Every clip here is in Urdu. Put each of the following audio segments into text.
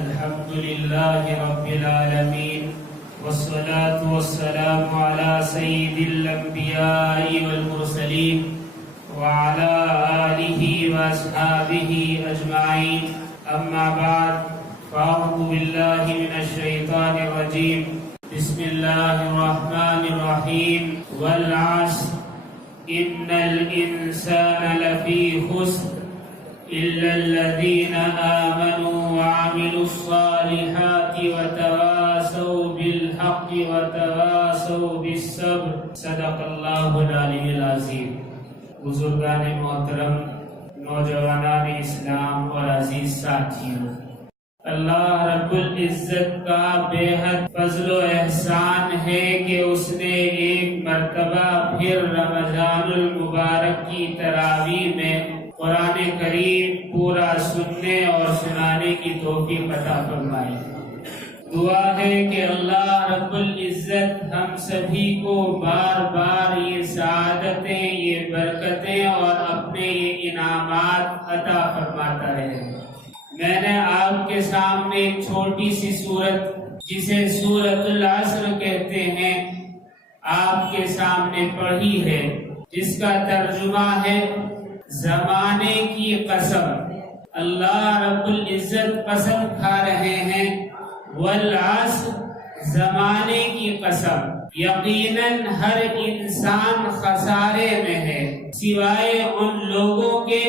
الحمد لله رب العالمين والصلاة والسلام على سيد الأنبياء والمرسلين وعلى آله وأصحابه أجمعين أما بعد فأعوذ بالله من الشيطان الرجيم بسم الله الرحمن الرحيم والعصر إن الإنسان لفي خسر إلا الذين آمنوا وعملوا الصالحات وتواصوا بالحق وتواصوا بالصبر صدق الله العلي العظيم. بزرگان محترم، نوجوانان اسلام اور عزیز ساتھیوں، اللہ رب العزت کا بے حد فضل و احسان ہے کہ اس نے ایک مرتبہ پھر رمضان المبارک کی تراویح میں قرآن کریم پورا سننے اور سنانے کی توفیق عطا فرمائی. دعا ہے کہ اللہ رب العزت ہم سبھی کو بار بار یہ سعادتیں، یہ برکتیں اور اپنے یہ انعامات عطا فرماتا رہے. میں نے آپ کے سامنے ایک چھوٹی سی سورت جسے سورۃ العصر کہتے ہیں آپ کے سامنے پڑھی ہے، جس کا ترجمہ ہے زمانے کی قسم. اللہ رب العزت قسم کھا رہے ہیں والعصر، زمانے کی قسم. یقیناً ہر انسان خسارے میں ہے سوائے ان لوگوں کے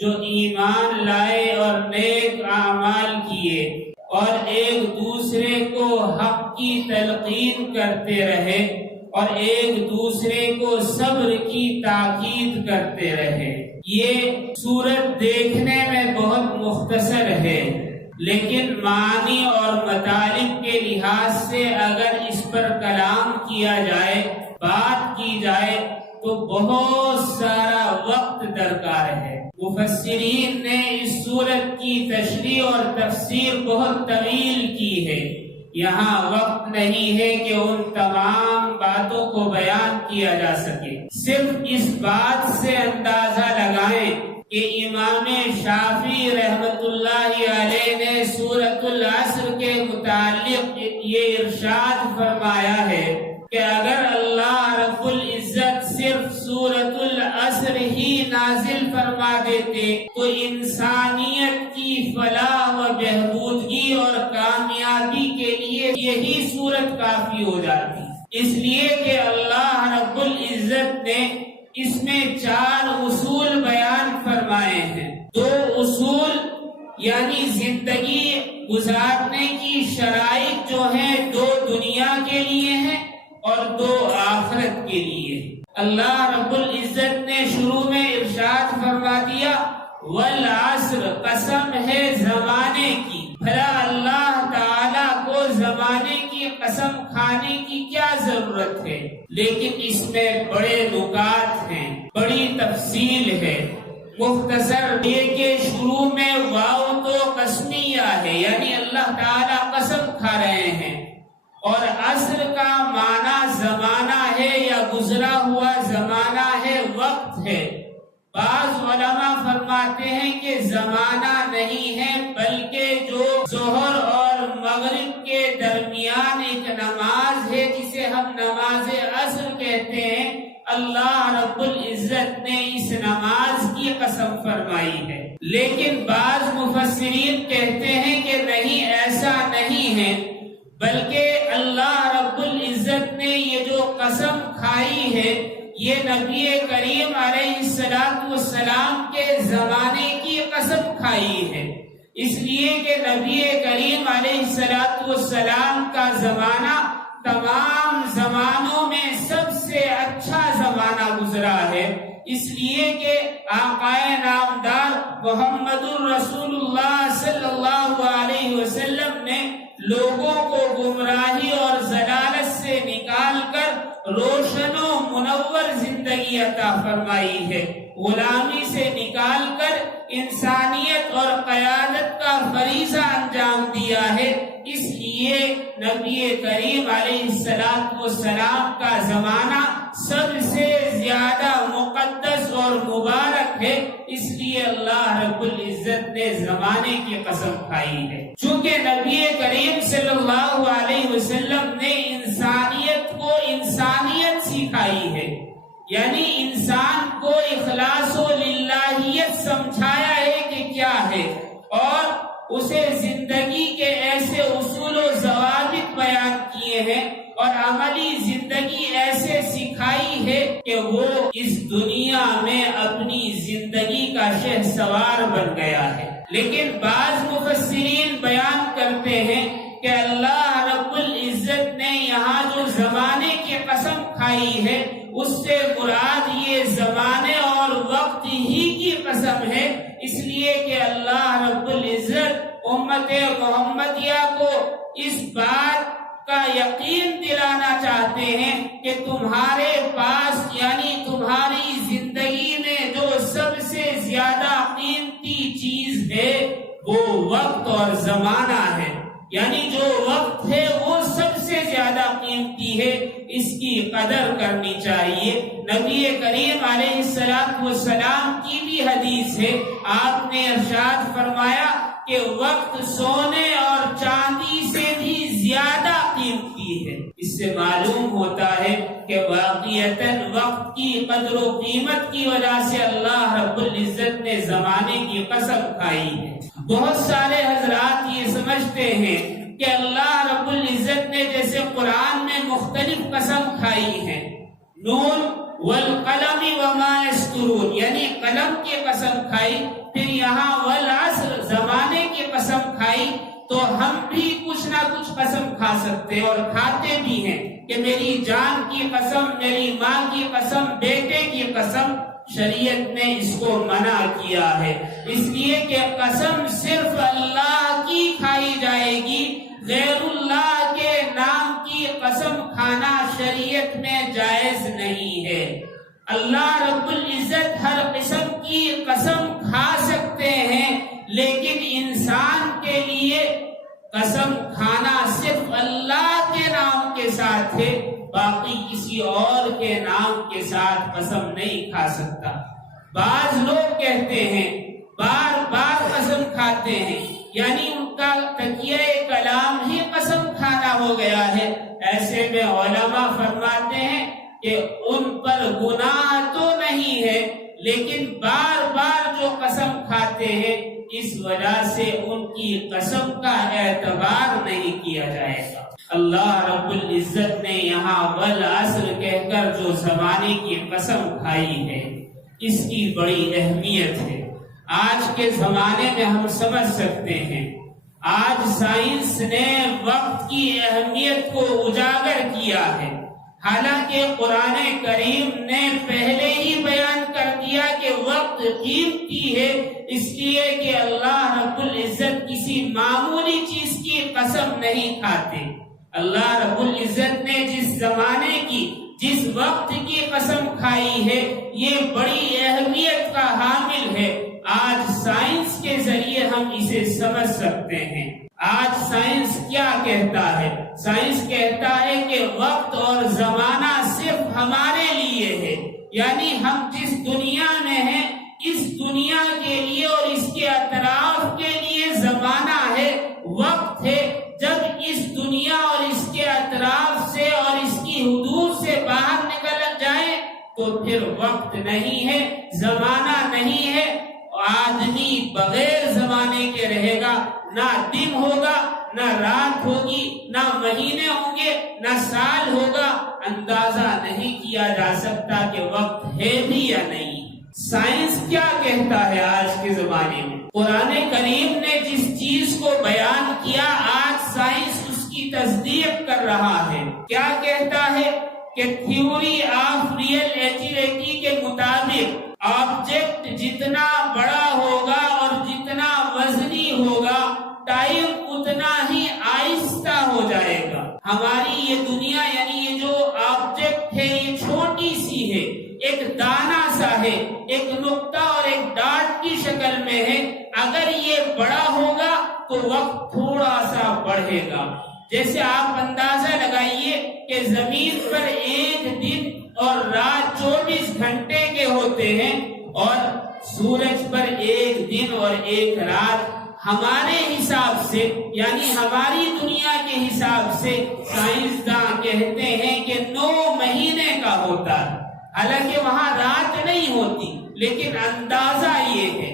جو ایمان لائے اور نیک اعمال کیے اور ایک دوسرے کو حق کی تلقین کرتے رہے اور ایک دوسرے کو صبر کی تاکید کرتے رہے. یہ سورت دیکھنے میں بہت مختصر ہے، لیکن معنی اور مطالب کے لحاظ سے اگر اس پر کلام کیا جائے، بات کی جائے تو بہت سارا وقت درکار ہے. مفسرین نے اس سورت کی تشریح اور تفسیر بہت طویل کی ہے. یہاں وقت نہیں ہے کہ ان تمام باتوں کو بیان کیا جا سکے. صرف اس بات سے اندازہ لگائیں کہ امام شافعی رحمت اللہ علیہ نے سورۃ العصر کے متعلق یہ ارشاد فرمایا ہے کہ اگر اللہ رب العزت صرف سورۃ العصر ہی نازل فرما دیتے تو انسانیت کی فلاح و بہبودگی اور کامیابی کے لیے یہی سورت کافی ہو جاتی. اس لیے کہ اللہ رب العزت نے اس میں 4 اصول بیان فرمائے ہیں. 2 اصول یعنی زندگی گزارنے کی شرائط جو ہیں 2 دنیا کے لیے ہیں اور 2 آخرت کے لیے. اللہ رب العزت نے شروع میں ارشاد فرما دیا والعصر، قسم ہے زمانے کی. بھلا اللہ تعالیٰ کو زمانے کی قسم کھانے کی کیا ضرورت ہے؟ لیکن اس میں بڑے نکات ہیں، بڑی تفصیل ہے. مختصر یہ کہ شروع میں واو تو قسمیہ ہے، یعنی اللہ تعالیٰ قسم کھا رہے ہیں، اور عصر کا معنی زمانہ ہے یا گزرا ہوا زمانہ ہے، وقت ہے. بعض علماء فرماتے ہیں کہ زمانہ نہیں ہے بلکہ جو ظہر اور مغرب کے درمیان ایک نماز ہے جسے ہم نماز عصر کہتے ہیں. اللہ رب العزت نے اس نماز کی قسم فرمائی ہے. لیکن بعض مفسرین کہتے ہیں کہ نہیں، ایسا نہیں ہے، بلکہ اللہ رب العزت نے یہ جو قسم کھائی ہے یہ نبی کریم علیہ السلام کے زمانے کی قسم کھائی ہے. اس لیے کہ نبی کریم علیہ السلام کا زمانہ تمام زمانوں میں سب سے اچھا زمانہ گزرا ہے. اس لیے کہ آقا نامدار محمد الرسول اللہ صلی اللہ علیہ وسلم نے لوگوں کو گمراہی اور ضلالت سے نکال کر روشن و منور زندگی عطا فرمائی ہے. غلامی سے نکال کر انسانیت اور قیادت کا فریضہ انجام دیا ہے. اس لیے نبی کریم علیہ السلام کا زمانہ سب سے زیادہ مقدس اور مبارک ہے. اس لیے لیے اللہ رب العزت نے زمانے کی قسم کھائی ہے۔ چونکہ نبی کریم صلی اللہ علیہ وسلم نے انسانیت کو انسانیت سکھائی ہے، یعنی انسان کو اخلاص و للہیت سمجھایا ہے کہ کیا ہے، اور اسے زندگی کے ایسے اصول و ضوابط بیان کیے ہیں اور عملی زندگی ایسے سکھائی ہے کہ وہ اس دنیا میں اپنی زندگی کا شہسوار بن گیا ہے۔ لیکن بعض مفسرین بیان کرتے ہیں کہ اللہ رب العزت نے یہاں جو زمانے کی قسم کھائی ہے اس سے مراد یہ زمانے اور وقت ہی کی قسم ہے، اس لیے کہ اللہ رب العزت امت محمدیہ کو اس بات کا یقین دلانا چاہتے ہیں کہ تمہارے پاس یعنی تمہاری زندگی میں جو سب سے زیادہ قیمتی چیز ہے وہ وقت اور زمانہ ہے، یعنی جو وقت ہے وہ سب سے زیادہ قیمتی ہے، اس کی قدر کرنی چاہیے۔ نبی کریم علیہ السلام کی بھی حدیث ہے، آپ نے ارشاد فرمایا کہ وقت سونے اور چاندی سے بھی زیادہ قیمتی ہے۔ اس سے معلوم ہوتا ہے کہ واقعتاً وقت کی قدر و قیمت کی وجہ سے اللہ رب العزت نے زمانے کی قسم کھائی ہے۔ بہت سارے حضرات یہ سمجھتے ہیں کہ اللہ رب العزت نے جیسے قرآن میں مختلف قسم کھائی ہے، نون والقلم وما یسطرون، یعنی قلم کی قسم کھائی، پھر یہاں والعصر زمانے کی قسم کھائی، تو ہم بھی کچھ نہ کچھ قسم کھا سکتے ہیں اور کھاتے بھی ہیں کہ میری جان کی قسم، میری ماں کی قسم، بیٹے کی قسم۔ شریعت نے اس کو منع کیا ہے، اس لیے کہ قسم صرف اللہ کی کھائی جائے گی، غیر اللہ کے نام کی قسم کھانا شریعت میں جائز نہیں ہے۔ اللہ رب العزت ہر قسم کی قسم کھا سکتے ہیں، لیکن انسان کے لیے قسم کھانا صرف اللہ کے نام کے ساتھ ہے، باقی کسی اور کے نام کے ساتھ قسم نہیں کھا سکتا۔ بعض لوگ کہتے ہیں بار بار قسم کھاتے ہیں، یعنی ان کا تکیہ کلام ہی قسم کھانا ہو گیا ہے۔ ایسے میں علماء فرماتے ہیں کہ ان پر گناہ تو نہیں ہے، لیکن بار بار جو قسم کھاتے ہیں اس وجہ سے ان کی قسم کا اعتبار نہیں کیا جائے گا۔ اللہ رب العزت نے یہاں والعصر کہہ کر جو زمانے کی قسم کھائی ہے اس کی بڑی اہمیت ہے۔ آج کے زمانے میں ہم سمجھ سکتے ہیں، آج سائنس نے وقت کی اہمیت کو اجاگر کیا ہے، حالانکہ قرآن کریم نے پہلے ہی بیان کر دیا کہ وقت قیمتی ہے، اس لیے کہ اللہ رب العزت کسی معمولی چیز کی قسم نہیں کھاتے۔ اللہ رب العزت نے جس زمانے کی، جس وقت کی قسم کھائی ہے یہ بڑی اہمیت کا حامل ہے۔ آج سائنس کے ذریعے ہم اسے سمجھ سکتے ہیں۔ آج سائنس کیا کہتا ہے؟ سائنس کہتا ہے کہ وقت اور زمانہ صرف ہمارے لیے ہے، یعنی ہم جس دنیا میں ہیں اس دنیا کے لیے اور اس کے اطراف کے لیے زمانہ ہے، وقت ہے۔ جب اس دنیا اور اس کے اطراف سے اور اس کی حدود سے باہر نکل جائے تو پھر وقت نہیں ہے، زمانہ نہیں ہے۔ آدمی بغیر زمانے کے رہے گا، نہ دن ہوگا، نہ رات ہوگی، نہ مہینے ہوں گے، نہ سال ہوگا، اندازہ نہیں کیا جا سکتا کہ وقت ہے بھی یا نہیں۔ سائنس کیا کہتا ہے آج کے زمانے میں؟ قرآن کریم نے جس چیز کو بیان کیا آج سائنس اس کی تصدیق کر رہا ہے۔ کیا کہتا ہے کہ تھیوری آف ریلیٹیوٹی کے مطابق آبجیکٹ جتنا بڑا ہوگا اور جتنا وزنی ہوگا ٹائم اتنا ہی آہستہ ہو جائے گا۔ ہماری یہ دنیا یعنی یہ جو آبجیکٹ ہے یہ چھوٹی سی ہے، ایک دانہ سا ہے، ایک نقطہ اور ایک ڈاٹ کی شکل میں ہے۔ اگر یہ بڑا ہوگا تو وقت تھوڑا سا بڑھے گا۔ جیسے آپ اندازہ لگائیے کہ زمین پر ایک دن اور رات 24 گھنٹے کے ہوتے ہیں اور سورج پر ایک دن اور ایک رات ہمارے حساب سے یعنی ہماری دنیا کے حساب سے سائنسداں کہتے ہیں کہ 9 مہینے کا ہوتا ہے، حالانکہ وہاں رات نہیں ہوتی، لیکن اندازہ یہ ہے۔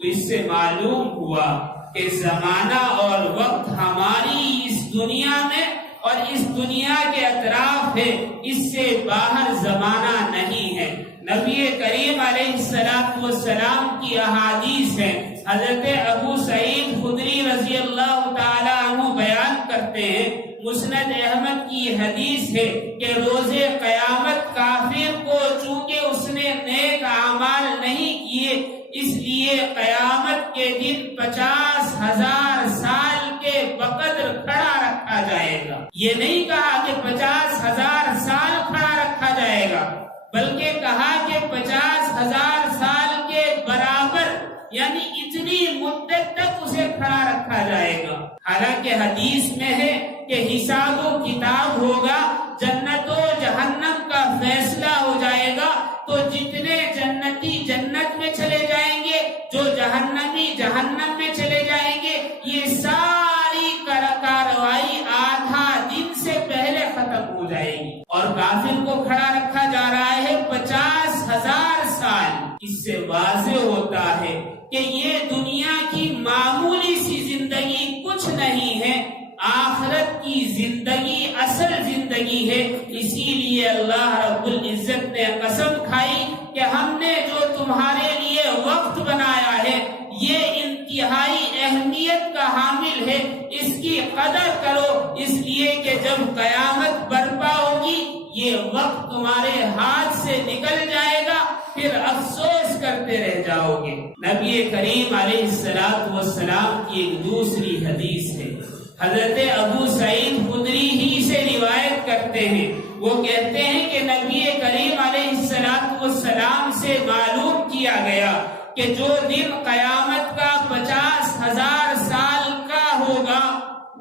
تو اس سے معلوم ہوا کہ زمانہ اور وقت ہماری اس دنیا میں اور اس دنیا کے اطراف ہے، اس سے باہر زمانہ نہیں ہے۔ نبی کریم علیہ السلام کی احادیث ہے، حضرت ابو سعید خدری رضی اللہ تعالی عنہ بیان کرتے ہیں، مسند احمد کی حدیث ہے کہ روز قیامت کافر کو چونکہ اس نے نیک اعمال نہیں کیے، اس لیے قیامت کے دن 50,000 سال کے بقدر کھڑا رکھا جائے گا۔ یہ نہیں کہا کہ 50,000 سال کھڑا رکھا جائے گا، بلکہ کہا کہ 50,000 سال کے برابر یعنی اتنی مدت تک اسے کھڑا رکھا جائے گا۔ حالانکہ حدیث میں ہے کہ حساب و کتاب ہوگا، جنت و جہنم کا فیصلہ ہو جائے گا، تو جتنے جنتی جنت میں چلے جائیں گے، جو جہنمی جہنم میں چلے جائیں گے، یہ ساری کارروائی آدھا دن سے پہلے ختم ہو جائے گی۔ اور کافر کو کھڑا رکھا جا رہا ہے 50,000 سال۔ اس سے واضح ہوتا ہے کہ یہ دنیا کی معمولی سی زندگی کچھ نہیں ہے، آخرت کی زندگی اصل زندگی ہے۔ اسی لیے اللہ رب العزت نے قسم کھائی کہ ہم نے جو تمہارے لیے وقت بنایا ہے یہ انتہائی اہمیت کا حامل ہے، اس کی قدر کرو، اس لیے کہ جب قیامت برپا ہوگی یہ وقت تمہارے ہاتھ سے نکل جائے گا، پھر افسوس کرتے رہ جاؤ گے۔ نبی کریم علیہ السلام کی ایک دوسری حدیث ہے، حضرت ابو سعید خدری ہی سے روایت کرتے ہیں، وہ کہتے ہیں کہ نبی کریم علیہ السلام سے معلوم کیا گیا کہ جو دن قیامت کا 50,000 سال کا ہوگا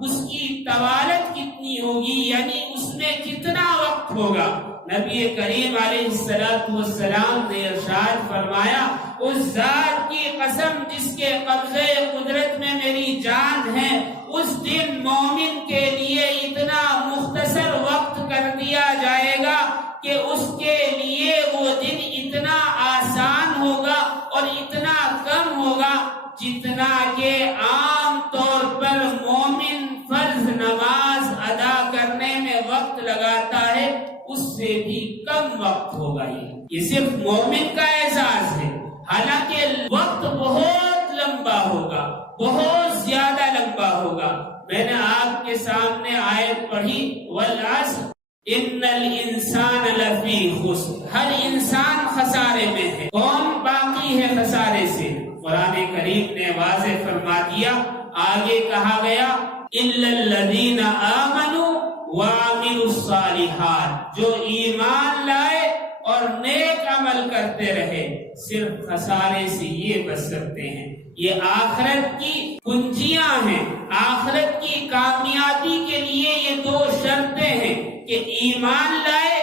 اس کی طوالت کتنی ہوگی، یعنی اس میں کتنا وقت ہوگا۔ نبی کریم علیہ السلام نے ارشاد فرمایا، اس ذات کی قسم جس کے قبضے قدرت میں میری جان ہے، اس دن مومن کے لیے اتنا مختصر وقت کر دیا جائے گا کہ اس کے لیے وہ دن اتنا آسان ہوگا اور اتنا کم ہوگا جتنا کہ عام طور پر مومن فرض نماز ادا کرنے میں وقت لگاتا ہے، اس سے بھی کم وقت ہوگا۔ یہ صرف مومن کا اعزاز ہے، حالانکہ وقت بہت لمبا ہوگا، بہت زیادہ لمبا ہوگا۔ میں نے آپ کے سامنے آیت پڑھی، والعصر ان الانسان لفی خسر، ہر انسان خسارے میں ہے۔ کون باقی ہے خسارے سے؟ قرآن کریم نے واضح فرما دیا، آگے کہا گیا الا الذین آمنوا وعملوا الصالحات، جو ایمان لائے اور نیک عمل کرتے رہے، صرف خسارے سے یہ بچ سکتے ہیں۔ یہ آخرت کی کنجیاں ہیں، آخرت کی کامیابی کے لیے یہ 2 شرطیں ہیں کہ ایمان لائے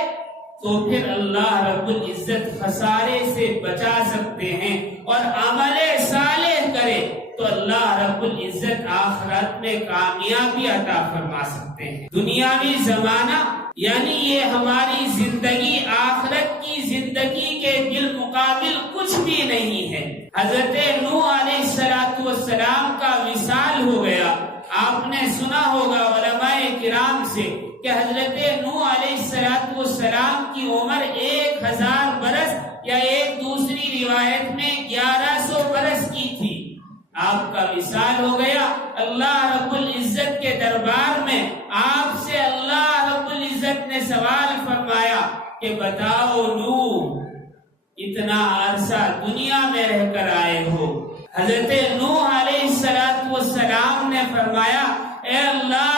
تو پھر اللہ رب العزت خسارے سے بچا سکتے ہیں، اور عمل صالح کرے تو اللہ رب العزت آخرت میں کامیابی عطا فرما سکتے ہیں۔ دنیاوی زمانہ یعنی یہ ہماری زندگی آخرت کی زندگی کے بالمقابل کچھ بھی نہیں ہے۔ حضرت نوح علیہ السلام کا وصال ہو گیا۔ آپ نے سنا ہوگا علماء کرام سے کہ حضرت نوح علیہ السلام کی عمر 1000 برس یا ایک دوسری روایت میں 1100 برس کی تھی۔ آپ کا وصال ہو گیا۔ اللہ رب العزت کے دربار میں آپ سے اللہ رب العزت نے سوال فرمایا کہ بتاؤ نوح، اتنا عرصہ دنیا میں رہ کر آئے ہو۔ حضرت نوح علیہ السلام نے فرمایا، اے اللہ،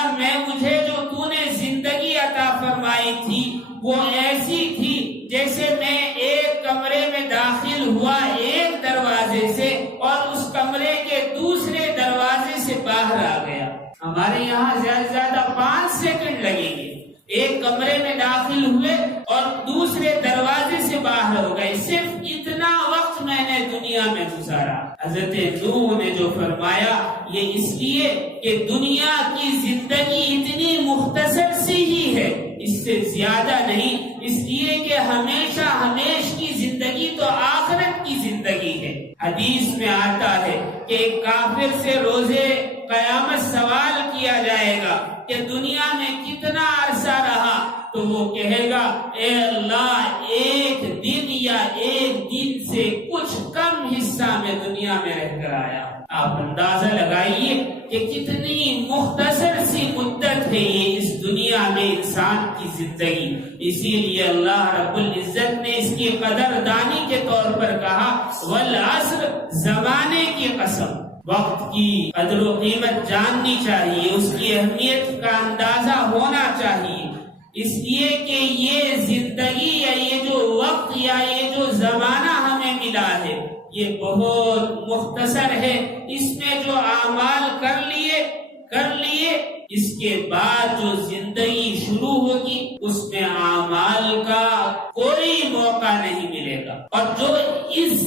مجھے جو تو نے زندگی عطا فرمائی تھی وہ ایسی تھی جیسے میں ایک کمرے میں داخل ہوا ایک دروازے سے اور اس کمرے کے دوسرے دروازے سے باہر آ گیا۔ ہمارے یہاں زیادہ سے زیادہ 5 سیکنڈ لگیں گے، ایک کمرے میں داخل ہوئے اور دوسرے دروازے سے باہر ہو گئے۔ صرف اتنا وقت میں نے دنیا دنیا میں گزارا۔ حضرت نوح نے جو فرمایا یہ اس لیے کہ دنیا کی زندگی اتنی مختصر سی ہی ہے، اس سے زیادہ نہیں، اس لیے کہ ہمیشہ ہمیش کی زندگی تو آخرت کی زندگی ہے۔ حدیث میں آتا ہے کہ ایک کافر سے روزے قیامت سوال کیا جائے گا کہ دنیا میں کتنا عرصہ رہا، تو وہ کہے گا اے اللہ ایک دن یا ایک دن سے کچھ کم حصہ میں دنیا میں رہ کر آیا۔ آپ اندازہ لگائیے کہ کتنی مختصر سی مدت ہے یہ اس دنیا میں انسان کی زندگی۔ اسی لیے اللہ رب العزت نے اس کی قدر دانی کے طور پر کہا والعصر، زمانے کی قسم۔ وقت کی قدر و قیمت جاننی چاہیے، اس کی اہمیت کا اندازہ ہونا چاہیے، اس لیے کہ یہ زندگی یا یہ جو وقت یا یہ جو زمانہ ہمیں ملا ہے یہ بہت مختصر ہے۔ اس میں جو اعمال کر لیے اس کے بعد جو زندگی شروع ہوگی اس میں اعمال کا کوئی موقع نہیں ملے گا۔ اور جو اس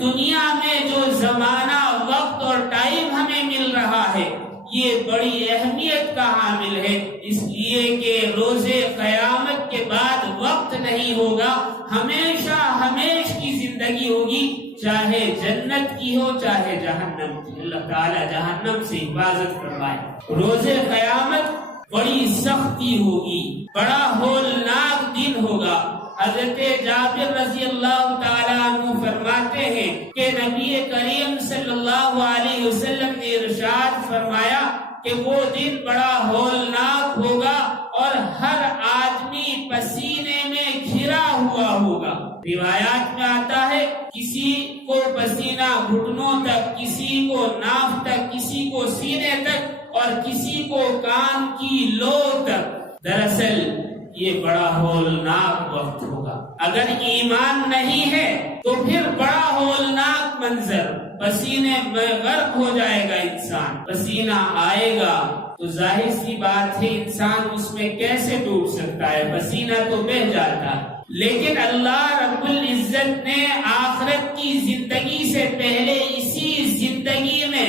دنیا میں جو زمانہ وقت اور ٹائم ہمیں مل رہا ہے یہ بڑی اہمیت کا حامل ہے، اس لیے کہ روز قیامت کے بعد وقت نہیں ہوگا، ہمیشہ ہمیش کی زندگی ہوگی، چاہے جنت کی ہو چاہے جہنم کی۔ اللہ تعالی جہنم سے حفاظت فرمائے۔ روز قیامت بڑی سختی ہوگی، بڑا ہولناک دن ہوگا۔ حضرت جابر رضی اللہ تعالیٰ عنہ فرماتے ہیں کہ نبی کریم صلی اللہ علیہ وسلم نے ارشاد فرمایا کہ وہ دن بڑا ہولناک ہوگا اور ہر آدمی پسینے میں گھرا ہوا ہوگا۔ روایات میں آتا ہے کسی کو پسینہ گھٹنوں تک، کسی کو ناف تک، کسی کو سینے تک اور کسی کو کان کی لو تک۔ دراصل یہ بڑا ہولناک وقت ہوگا۔ اگر ایمان نہیں ہے تو پھر بڑا ہولناک منظر، پسینے میں غرق ہو جائے گا انسان، پسینہ آئے گا تو ظاہر سی بات ہے انسان اس میں کیسے ڈوب سکتا ہے، پسینہ تو بہہ جاتا ہے۔ لیکن اللہ رب العزت نے آخرت کی زندگی سے پہلے اسی زندگی میں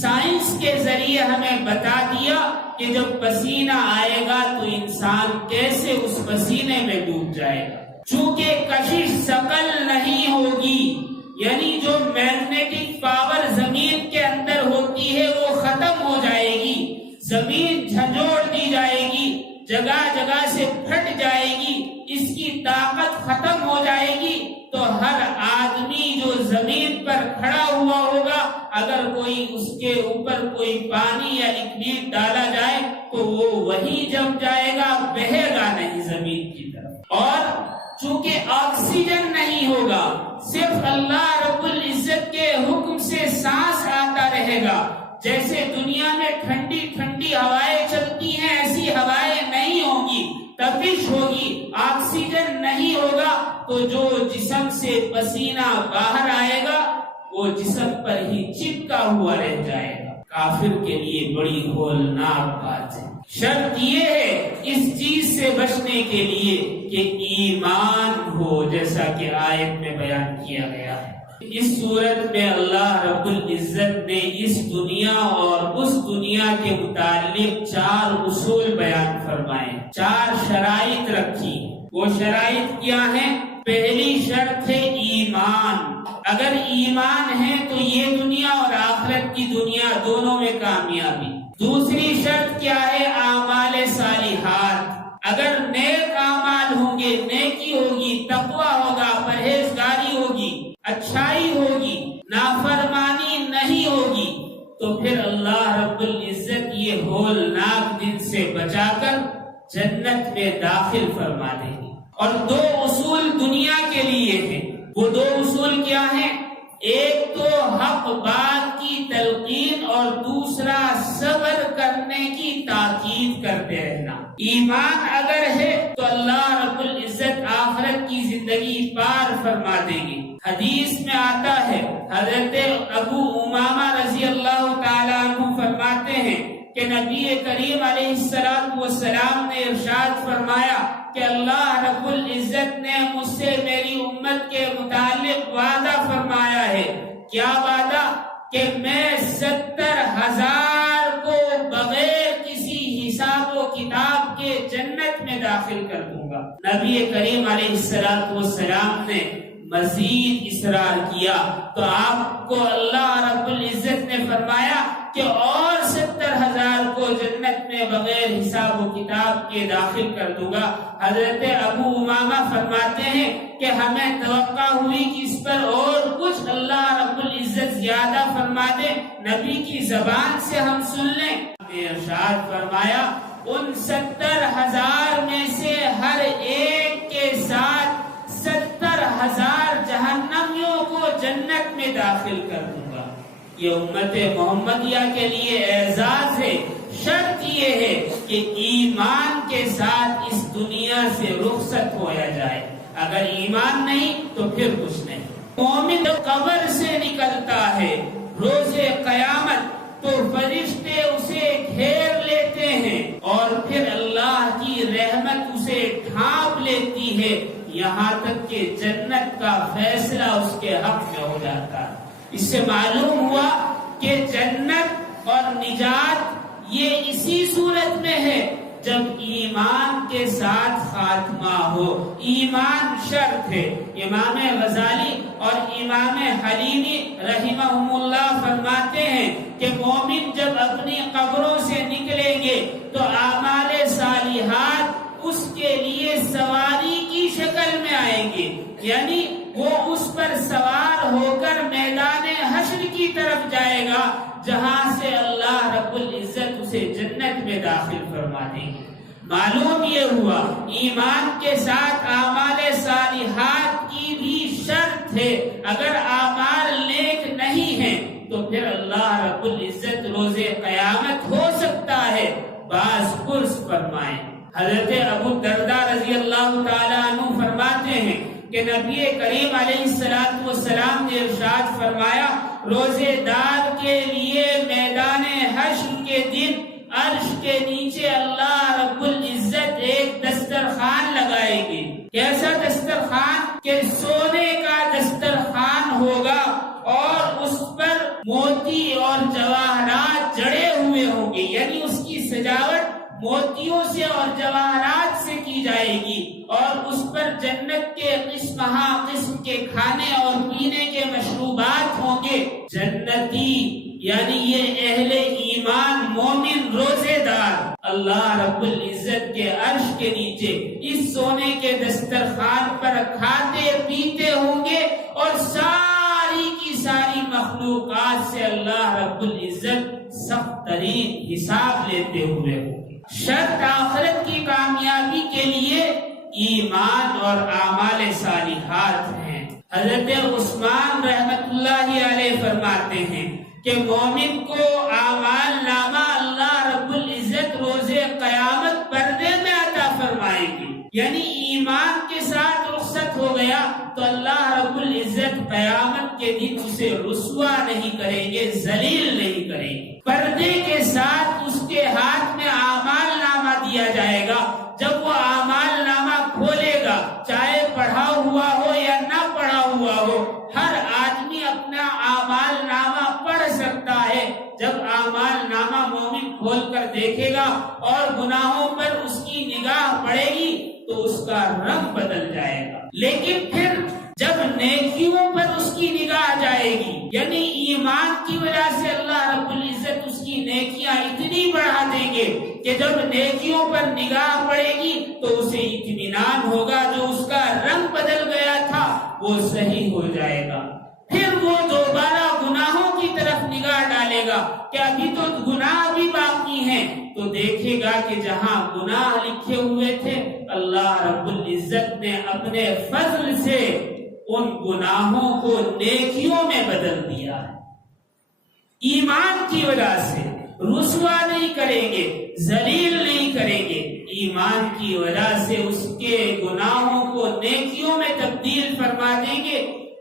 سائنس کے ذریعے ہمیں بتا دیا کہ جب پسینہ آئے گا تو انسان کیسے اس پسینے میں ڈوب جائے گا۔ چونکہ کشش ثقل نہیں ہوگی، یعنی جو میگنیٹک پاور زمین کے اندر ہوتی ہے وہ ختم ہو جائے گی، زمین جھنجھوڑ دی جائے گی، جگہ جگہ سے پھٹ جائے گی، اس کی طاقت ختم ہو جائے گی، تو ہر آدمی جو زمین پر کھڑا ہوا ہوگا اگر کوئی اس کے اوپر کوئی پانی یا لکوڈ ڈالا جائے تو وہ وہی جم جائے گا، بہے گا نہیں زمین کی طرف۔ اور چونکہ آکسیجن نہیں ہوگا، صرف اللہ رب العزت کے حکم سے سانس آتا رہے گا۔ جیسے دنیا میں ٹھنڈی ٹھنڈی ہوائیں چلتی ہیں ایسی ہوائیں نہیں ہوں گی، تپش ہوگی، آکسیجن نہیں ہوگا، تو جو جسم سے پسینہ باہر آئے گا وہ جسم پر ہی چپکا ہوا رہ جائے گا۔ کافر کے لیے بڑی ہولناک بات ہے۔ شرط یہ ہے اس چیز سے بچنے کے لیے کہ ایمان ہو، جیسا کہ آیت میں بیان کیا گیا ہے۔ اس صورت میں اللہ رب العزت نے اس دنیا اور اس دنیا کے متعلق 4 اصول بیان فرمائے، 4 شرائط رکھی۔ وہ شرائط کیا ہیں؟ پہلی شرط ہے ایمان۔ اگر ایمان ہے تو یہ دنیا اور آخرت کی دنیا دونوں میں کامیابی۔ دوسری شرط کیا ہے؟ اعمال صالحات۔ اگر نیک اعمال ہوں گے، نیکی ہوگی، تقوی ہوگا، پرہیزگاری ہوگی، اچھائی ہوگی، نافرمانی نہیں ہوگی، تو پھر اللہ رب العزت یہ ہولناک دن سے بچا کر جنت میں داخل فرما دیں گے۔ اور 2 اصول دنیا کے لیے ہیں۔ وہ 2 اصول کیا ہیں؟ ایک تو حق بات کی تلقین اور دوسرا صبر کرنے کی تاکید کرتے رہنا۔ ایمان اگر ہے تو اللہ رب العزت آخرت کی زندگی پار فرما دیں گے۔ حدیث میں آتا ہے، حضرت ابو امامہ رضی اللہ تعالیٰ عنہ فرماتے ہیں کہ نبی کریم علیہ السلام نے ارشاد فرمایا کہ اللہ رب العزت نے مجھ سے میری امت کے متعلق وعدہ فرمایا ہے کیا وعدہ؟ کہ میں 70,000 کو بغیر کسی حساب و کتاب کے جنت میں داخل کر دوں گا۔ نبی کریم علیہ السلام نے مزید اصرار کیا تو آپ کو اللہ رب العزت نے فرمایا کہ اور 70,000 کو جنت میں بغیر حساب و کتاب کے داخل کر دوں گا۔ حضرت ابو امامہ فرماتے ہیں کہ ہمیں توقع ہوئی کہ اس پر اور کچھ اللہ رب العزت زیادہ فرما دے، نبی کی زبان سے ہم سن لیں۔ ارشاد فرمایا ان 70,000 میں سے ہر ایک کے ساتھ 70,000 جہنمیوں کو جنت میں داخل کر دوں گا۔ یہ امت محمدیہ کے لیے اعزاز ہے۔ شرط یہ ہے کہ ایمان کے ساتھ اس دنیا سے رخصت ہویا جائے، اگر ایمان نہیں تو پھر کچھ نہیں۔ مومن قبر سے نکلتا ہے روز قیامت تو فرشتے اسے گھیر لیتے ہیں اور پھر اللہ کی رحمت اسے ڈھانپ لیتی ہے، یہاں تک کہ جنت کا فیصلہ اس کے حق میں ہو جاتا ہے۔ اس سے معلوم ہوا کہ جنت اور نجات یہ اسی صورت میں ہے جب ایمان کے ساتھ خاتمہ ہو۔ ایمان شرط ہے۔ امام غزالی اور امام حلیمی رحمہم اللہ فرماتے ہیں کہ مومن جب اپنی قبروں سے نکلیں گے تو اعمال صالحات اس کے لیے سواری کی شکل میں آئیں گے، یعنی وہ اس پر سوار ہو کر میدان حشر کی طرف جائے گا جہاں سے اللہ رب العزت اسے جنت میں داخل فرما دیں گے۔ معلوم یہ ہوا ایمان کے ساتھ اعمال صالحات کی بھی شرط ہے، اگر اعمال نیک نہیں ہیں تو پھر اللہ رب العزت روز قیامت ہو سکتا ہے باز پرس فرمائیں۔ حضرت ابو الدرداء رضی اللہ تعالیٰ عنہ فرماتے ہیں کہ نبی کریم علیہ السلام نے ارشاد فرمایا روزے دار کے لیے میدان حشر کے دن عرش کے نیچے اللہ رب العزت ایک دسترخوان لگائیں گے۔ کیسا دسترخوان؟ کہ سونے کا دسترخوان ہوگا اور اس پر موتی اور جواہرات جڑے ہوئے ہوں گے، یعنی اس کی سجاوٹ موتیوں سے اور جواہرات سے کی جائے گی، اور اس پر جنت کے قسم کے کھانے اور پینے کے مشروبات ہوں گے۔ جنتی یعنی یہ اہل ایمان مومن روزے دار اللہ رب العزت کے عرش کے نیچے اس سونے کے دسترخوان پر کھاتے پیتے ہوں گے، اور ساری کی ساری مخلوقات سے اللہ رب العزت سخت ترین حساب لیتے ہوئے ہوں گے۔ شرط آخرت کی کامیابی کے لیے ایمان اور اعمال صالحات ہیں۔ حضرت عثمان رحمت اللہ علیہ فرماتے ہیں کہ مومن کو اعمال نامہ اللہ رب العزت روز قیامت پردے میں عطا فرمائے گی، یعنی ایمان کے ساتھ رخصت ہو گیا تو اللہ رب العزت قیامت کے دن اسے رسوا نہیں کریں گے، ذلیل نہیں کریں گے۔ پردے کے ساتھ اس کے ہاتھ میں اعمال نامہ دیا جائے گا۔ جب وہ اعمال نامہ کھولے گا، چاہے پڑھا ہوا ہو یا نہ پڑھا ہوا ہو، ہر آدمی اپنا اعمال نامہ پڑھ سکتا ہے۔ جب اعمال نامہ مومن کھول کر دیکھے گا اور گناہوں پر اس کی نگاہ پڑے گی تو اس کا رنگ بدل جائے گا، لیکن پھر جب نیکیوں پر اس کی نگاہ جائے گی، یعنی ایمان کی وجہ سے اللہ رب العزت اس کی نیکیاں اتنی بڑھا دیں گے کہ جب نیکیوں پر نگاہ پڑے گی تو اسے اطمینان ہوگا، جو اس کا رنگ بدل گیا تھا وہ صحیح ہو جائے گا۔ پھر وہ دوبارہ گناہوں کی طرف نگاہ ڈالے گا کہ ابھی تو گناہ بھی باقی ہیں، تو دیکھے گا کہ جہاں گناہ لکھے ہوئے تھے اللہ رب العزت نے اپنے فضل سے ان گناہوں کو نیکیوں میں بدل دیا ہے۔ ایمان کی وجہ سے رسوا نہیں کریں گے، ذلیل نہیں کریں گے، ایمان کی وجہ سے اس کے گناہوں کو نیکیوں میں تبدیل فرما دیں گے۔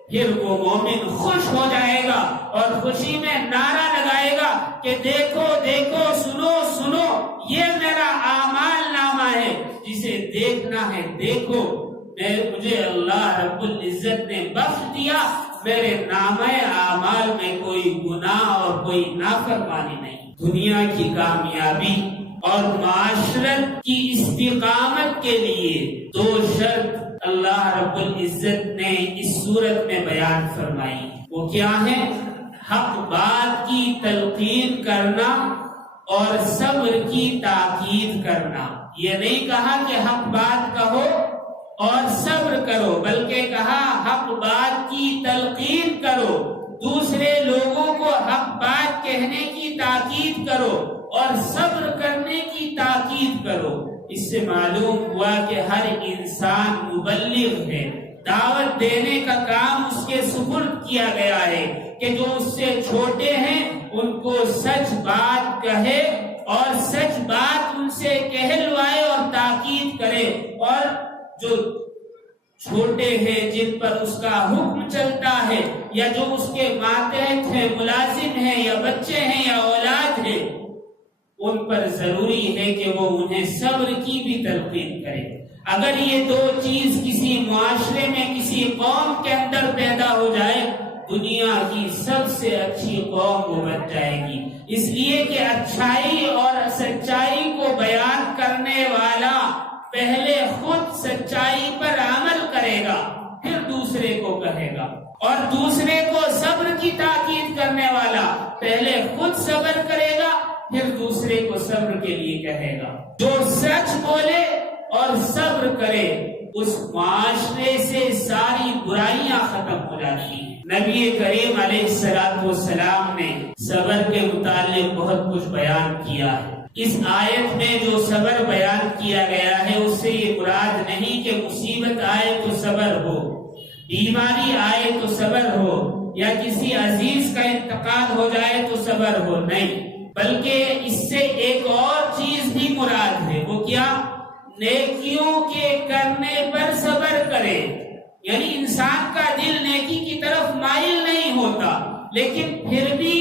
پھر وہ مومن خوش ہو جائے گا اور خوشی میں نعرہ لگائے گا کہ دیکھو دیکھو، سنو سنو، یہ میرا اعمال نامہ ہے، جسے دیکھنا ہے دیکھو، مجھے اللہ رب العزت نے بخش دیا، میرے نامہ اعمال میں کوئی گناہ اور کوئی نافرمانی نہیں۔ دنیا کی کامیابی اور معاشرت کی استقامت کے لیے دو شرط اللہ رب العزت نے اس صورت میں بیان فرمائی۔ وہ کیا ہے؟ حق بات کی تلقین کرنا اور صبر کی تاکید کرنا۔ یہ نہیں کہا کہ حق بات کہو اور صبر کرو، بلکہ کہا حق بات کی تلقین کرو، دوسرے لوگوں کو حق بات کہنے کی تاکید کرو اور صبر کرنے کی تاکید کرو۔ اس سے معلوم ہوا کہ ہر انسان مبلغ ہے، دعوت دینے کا کام اس کے سپرد کیا گیا ہے کہ جو اس سے چھوٹے ہیں ان کو سچ بات کہے اور سچ بات ان سے کہلوائے اور تاکید کرے، اور جو چھوٹے ہیں جن پر اس کا حکم چلتا ہے یا جو اس کے ماتحت ہیں، ملازم ہیں یا بچے ہیں یا اولاد ہے، ان پر ضروری ہے کہ وہ انہیں صبر کی بھی تلقین کرے۔ اگر یہ دو چیز کسی معاشرے میں کسی قوم کے اندر پیدا ہو جائے، دنیا کی سب سے اچھی قوم وہ بن جائے گی، اس لیے کہ اچھائی اور سچائی کو بیان کرنے والا پہلے خود سچائی پر عمل کرے گا، پھر دوسرے کو کہے گا، اور دوسرے کو صبر کی تاکید کرنے والا پہلے خود صبر کرے گا، پھر دوسرے کو صبر کے لیے کہے گا۔ جو سچ بولے اور صبر کرے اس معاشرے سے ساری برائیاں ختم ہو جاتی ہیں۔ نبی کریم علیہ السلام نے صبر کے متعلق بہت کچھ بیان کیا ہے۔ اس آیت میں جو صبر بیان کیا گیا ہے اس سے یہ مراد نہیں کہ مصیبت آئے تو صبر ہو، بیماری آئے تو صبر ہو، یا کسی عزیز کا انتقال ہو جائے تو صبر ہو، نہیں، بلکہ اس سے ایک اور چیز بھی مراد ہے۔ وہ کیا؟ نیکیوں کے کرنے پر صبر کرے، یعنی انسان کا دل نیکی کی طرف مائل نہیں ہوتا، لیکن پھر بھی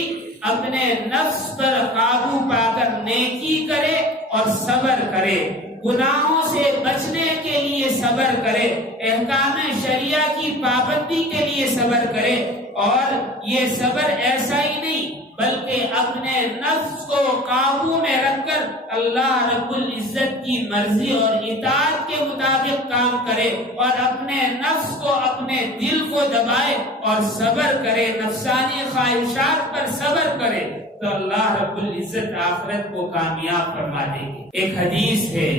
اپنے نفس پر قابو پا کر نیکی کرے اور صبر کرے، گناہوں سے بچنے کے لیے صبر کرے، احکام شریعہ کی پابندی کے لیے صبر کرے، اور یہ صبر ایسا ہی نہیں بلکہ اپنے نفس کو قابو میں رکھ کر اللہ رب العزت کی مرضی اور اطاعت کے مطابق کام کرے، اور اپنے نفس کو، اپنے دل کو دبائے اور صبر کرے، نفسانی خواہشات پر صبر کرے، تو اللہ رب العزت آخرت کو کامیاب فرما دے گی۔ ایک حدیث ہے،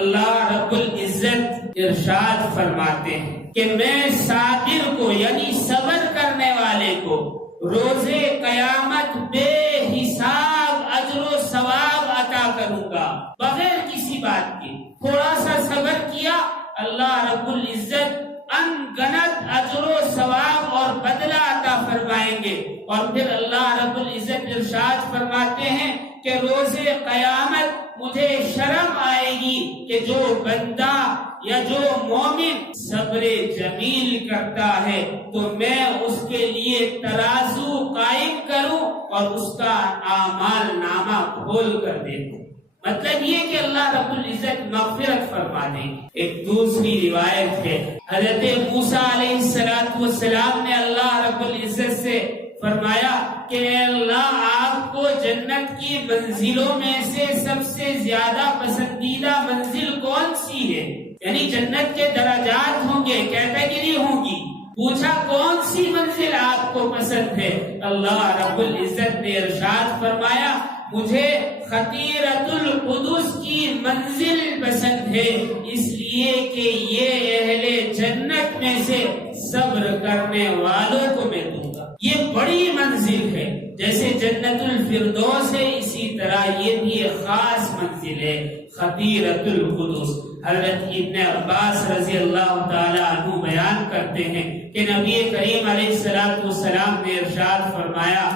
اللہ رب العزت ارشاد فرماتے ہیں کہ میں صابر کو یعنی صبر کرنے والے کو روزے قیامت بے حساب اجر و ثواب عطا کروں گا، بغیر کسی بات کے۔ تھوڑا سا صبر کیا، اللہ رب العزت ان گنت اجر و ثواب اور بدلہ عطا فرمائیں گے۔ اور پھر اللہ رب العزت ارشاد فرماتے ہیں کہ روزے قیامت مجھے شرم آئے گی کہ جو بندہ یا جو مومن صبر جمیل کرتا ہے تو میں اس کے لیے ترازو قائم کروں اور اس کا اعمال نامہ کھول کر دے دوں۔ مطلب یہ کہ اللہ رب العزت مغفرت فرما دے۔ ایک دوسری روایت ہے، حضرت موسیٰ علیہ السلام نے اللہ رب العزت سے فرمایا کہ اے اللہ، آپ کو جنت کی منزلوں میں سے سب سے زیادہ پسندیدہ منزل کون سی ہے؟ یعنی جنت کے درجات ہوں گے، کیٹیگری ہوں گی، پوچھا کون سی منزل آپ کو پسند ہے؟ اللہ رب العزت نے ارشاد فرمایا مجھے خطیرۃ القدس کی منزل پسند ہے، اس لیے کہ یہ اہل جنت میں سے صبر کرنے والوں کو میں دوں گا۔ یہ بڑی منزل ہے، جیسے جنت الفردوس ہے اسی طرح یہ بھی ایک خاص منزل ہے، خطیرۃ القدس۔ حضرت ابن عباس رضی اللہ تعالی عنہ بیان کرتے ہیں کہ نبی کریم علیہ السلام نے ارشاد فرمایا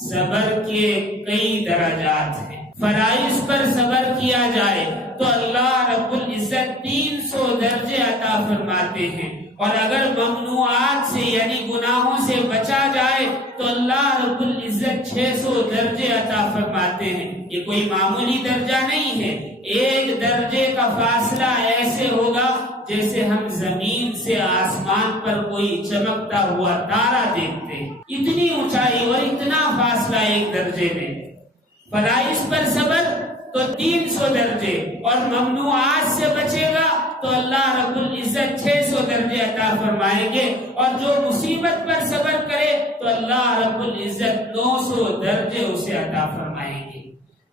صبر کے کئی درجات ہیں، فرائض پر صبر کیا جائے تو اللہ رب العزت 300 درجے عطا فرماتے ہیں، اور اگر ممنوعات سے یعنی گناہوں سے بچا جائے تو اللہ رب العزت 600 درجے عطا فرماتے ہیں۔ یہ کوئی معمولی درجہ نہیں ہے، ایک درجے کا فاصلہ ایسے ہوگا جیسے ہم زمین سے آسمان آسمان پر کوئی چمکتا ہوا تارا دیکھتے، اتنی اونچائی اور اتنا فاصلہ ایک درجے میں۔ فرائض پر صبر تو 300 درجے، اور ممنوعات سے بچے گا تو اللہ رب العزت 600 درجے عطا فرمائیں گے، اور جو مصیبت پر صبر کرے تو اللہ رب العزت 900 درجے اسے عطا فرمائیں گے۔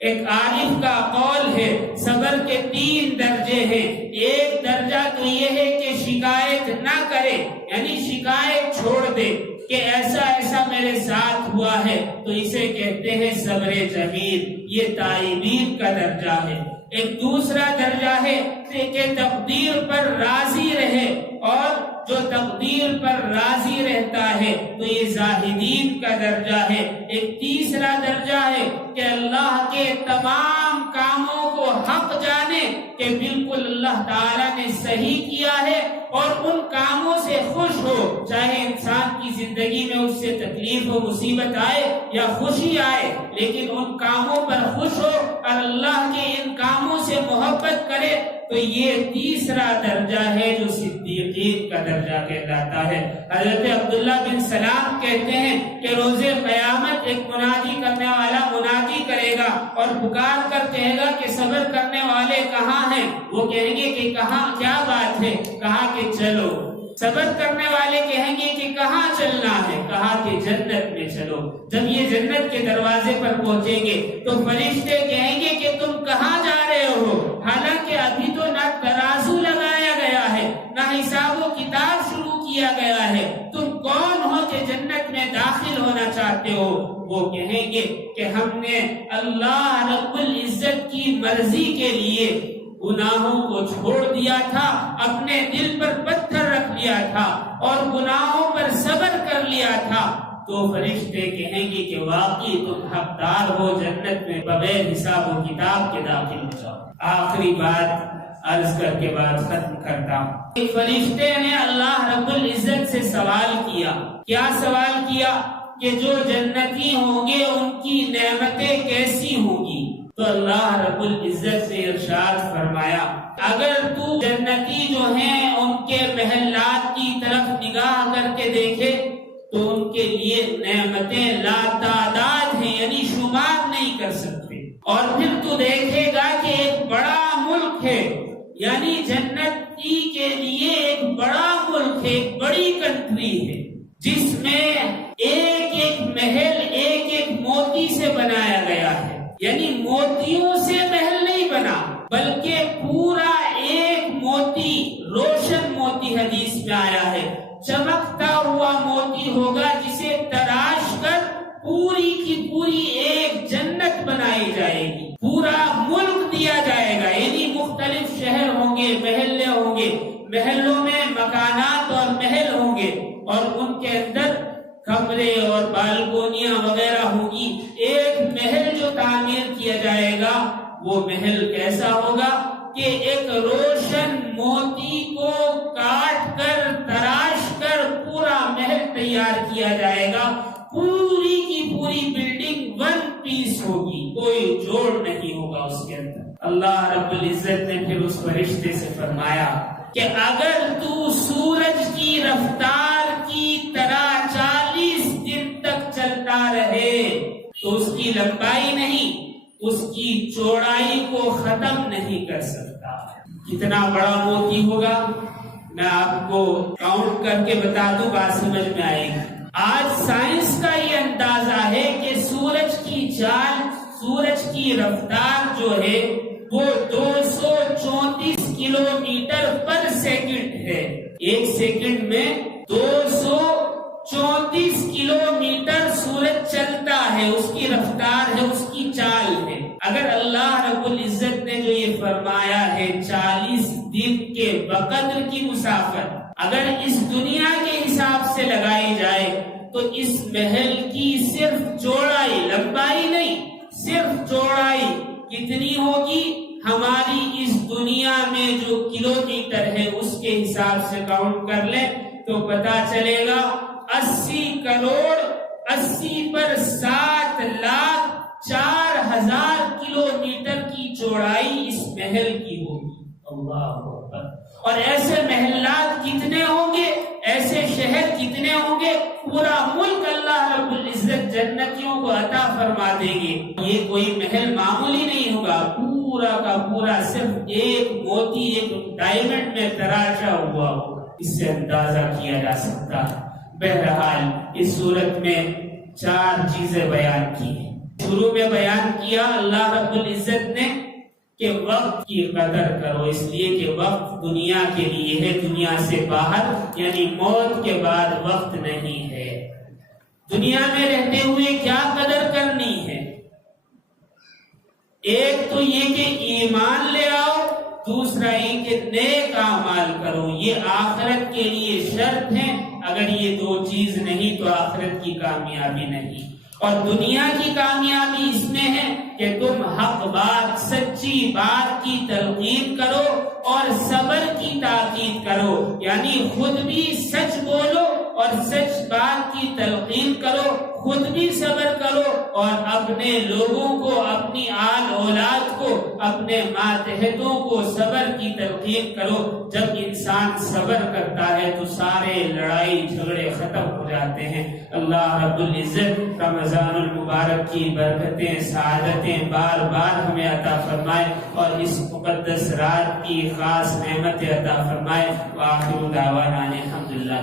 ایک عارف کا قول ہے صبر کے 3 درجے ہیں۔ ایک درجہ تو یہ ہے کہ شکایت نہ کرے، یعنی شکایت چھوڑ دے کہ ایسا ایسا میرے ساتھ ہوا ہے، تو اسے کہتے ہیں صبر جمیل، یہ تائبین کا درجہ ہے۔ ایک دوسرا درجہ ہے کہ تقدیر پر راضی رہے، اور جو تقدیر پر راضی رہتا ہے تو یہ زاہدین کا درجہ ہے۔ ایک تیسرا درجہ ہے کہ اللہ کے تمام کاموں کو حق جانے کہ بالکل اللہ تعالیٰ نے صحیح کیا ہے، اور ان کاموں سے خوش ہو، چاہے انسان کی زندگی میں اس سے تکلیف و مصیبت آئے یا خوشی آئے، لیکن ان کاموں پر خوش ہو اور اللہ کے ان کاموں سے محبت کرے، تو یہ تیسرا درجہ ہے جو صدیقین کا درجہ کہلاتا ہے۔ حضرت عبداللہ بن سلام کہتے ہیں کہ روز قیامت ایک منادی کرنے والا منادی کرے گا اور پکار کر کہے گا کہ صبر کرنے والے کہاں ہیں؟ وہ کہیں گے کہ کہاں، کیا بات ہے؟ کہا کہ چلو۔ صبر کرنے والے کہیں گے کہ کہاں چلنا ہے؟ کہا کہ جنت میں چلو۔ جب یہ جنت کے دروازے پر پہنچیں گے تو فرشتے کہیں گے کہ تم کہاں جا رہے ہو؟ حالانکہ ابھی تو نہ ترازو لگایا گیا ہے، نہ حساب و کتاب شروع کیا گیا ہے، تم کون ہو کہ جنت میں داخل ہونا چاہتے ہو؟ وہ کہیں گے کہ ہم نے اللہ رب العزت کی مرضی کے لیے گناہوں کو چھوڑ دیا تھا، اپنے دل پر پتھر رکھ لیا تھا اور گناہوں پر صبر کر لیا تھا۔ تو فرشتے کہیں گے کہ واقعی تم حقدار ہو، جنت میں بغیر حساب و کتاب کے داخل ہو جاؤ۔ آخری بات عرض کر کے بعد ختم کرتا ہوں۔ ایک فرشتے نے اللہ رب العزت سے سوال کیا۔ کیا سوال کیا؟ کہ جو جنتی ہوں گے ان کی نعمتیں کیسی ہوں گی؟ تو اللہ رب العزت نے ارشاد فرمایا، اگر تو جنتی جو ہیں ان کے محلات کی طرف نگاہ کر کے دیکھے تو ان کے لیے نعمتیں لا تعداد ہیں، یعنی شمار نہیں کر سکتے۔ اور پھر تو دیکھے گا کہ ایک بڑا ملک ہے، یعنی جنتی کے لیے ایک بڑا ملک ہے، ایک بڑی کنٹری ہے، جس میں ایک ایک محل ایک ایک موتی سے بنایا گیا ہے، یعنی موتیوں سے محل نہیں بنا بلکہ پورا ایک موتی، روشن موتی حدیث میں آیا ہے، چمکتا ہوا موتی ہوگا جسے تراش کر پوری کی پوری ایک جنت بنائی جائے گی، پورا ملک دیا جائے گا، یعنی مختلف شہر ہوں گے، محلے ہوں گے، محلوں میں مکانات اور محل ہوں گے، اور ان کے اندر کمرے اور بالکونیاں وغیرہ ہوں گی۔ ایک محل جو تعمیر کیا جائے گا وہ محل کیسا ہوگا کہ ایک روشن موتی کو کاٹ کر تراش کر پورا محل تیار کیا جائے گا، پوری کی پوری بلڈنگ 1 پیس ہوگی، کوئی جوڑ نہیں ہوگا اس کے اندر۔ اللہ رب العزت نے پھر اس فرشتے سے فرمایا کہ اگر تو سورج کی رفتار کی طرح 40 دن تک چلتا رہے تو اس کی لمبائی نہیں، اس کی چوڑائی کو ختم نہیں کر سکتا۔ کتنا بڑا موتی ہوگا میں آپ کو کاؤنٹ کر کے بتا دوں، بات سمجھ میں آئے گی۔ آج سائنس کا یہ اندازہ ہے کہ سورج کی چال، سورج کی رفتار جو ہے وہ 234 کلومیٹر پر سیکنڈ ہے۔ ایک سیکنڈ میں 234 کلومیٹر سورج چلتا ہے، اس کی رفتار ہے، اس کی چال ہے۔ اگر اللہ رب العزت نے جو یہ فرمایا ہے 40 دن کے بقدر کی مسافت اگر اس دنیا کے حساب سے لگائی جائے تو اس محل کی صرف چوڑائی، لمبائی نہیں، صرف چوڑائی کتنی ہوگی؟ ہماری اس دنیا میں جو کلومیٹر ہے اس کے حساب سے کاؤنٹ کر لیں تو پتا چلے گا 80 کروڑ 80 پر 7 لاکھ 4000 کلومیٹر کی چوڑائی اس محل کی ہوگی۔ اللہ اکبر۔ اور ایسے محلات کتنے ہوں گے؟ کتنے ہوں گے؟ پورا ملک اللہ رب العزت جنتیوں کو عطا فرما دیں گے. یہ کوئی محل معمولی نہیں ہوگا، پورا کا پورا صرف ایک موتی، ایک ڈائمنڈ میں تراشا ہوا ہوگا. اس سے اندازہ کیا جا سکتا ہے. بہرحال اس صورت میں 4 چیزیں بیان کی ہیں. شروع میں بیان کیا اللہ رب العزت نے کہ وقت کی قدر کرو، اس لیے کہ وقت دنیا کے لیے ہے، دنیا سے باہر یعنی موت کے بعد وقت نہیں ہے. دنیا میں رہتے ہوئے کیا قدر کرنی ہے؟ ایک تو یہ کہ ایمان لے آؤ، دوسرا یہ کہ نیک اعمال کرو. یہ آخرت کے لیے شرط ہے. اگر یہ 2 چیز نہیں تو آخرت کی کامیابی نہیں. اور دنیا کی کامیابی اس میں ہے کہ تم حق بات، سچی بات کی تلقین کرو اور صبر کی تاکید کرو. یعنی خود بھی سچ بولو اور سچ بات کی تلقین کرو، خود بھی صبر کرو اور اپنے لوگوں کو، اپنی آل اولاد کو، اپنے ماتحتوں کو صبر کی تلقین کرو. جب انسان صبر کرتا ہے تو سارے لڑائی جھگڑے ختم ہو جاتے ہیں. اللہ رب العزت رمضان المبارک کی برکتیں، سعادتیں بار بار ہمیں عطا فرمائے اور اس مقدس رات کی خاص نعمت عطا فرمائے. وآخر دعوانا الحمدللہ.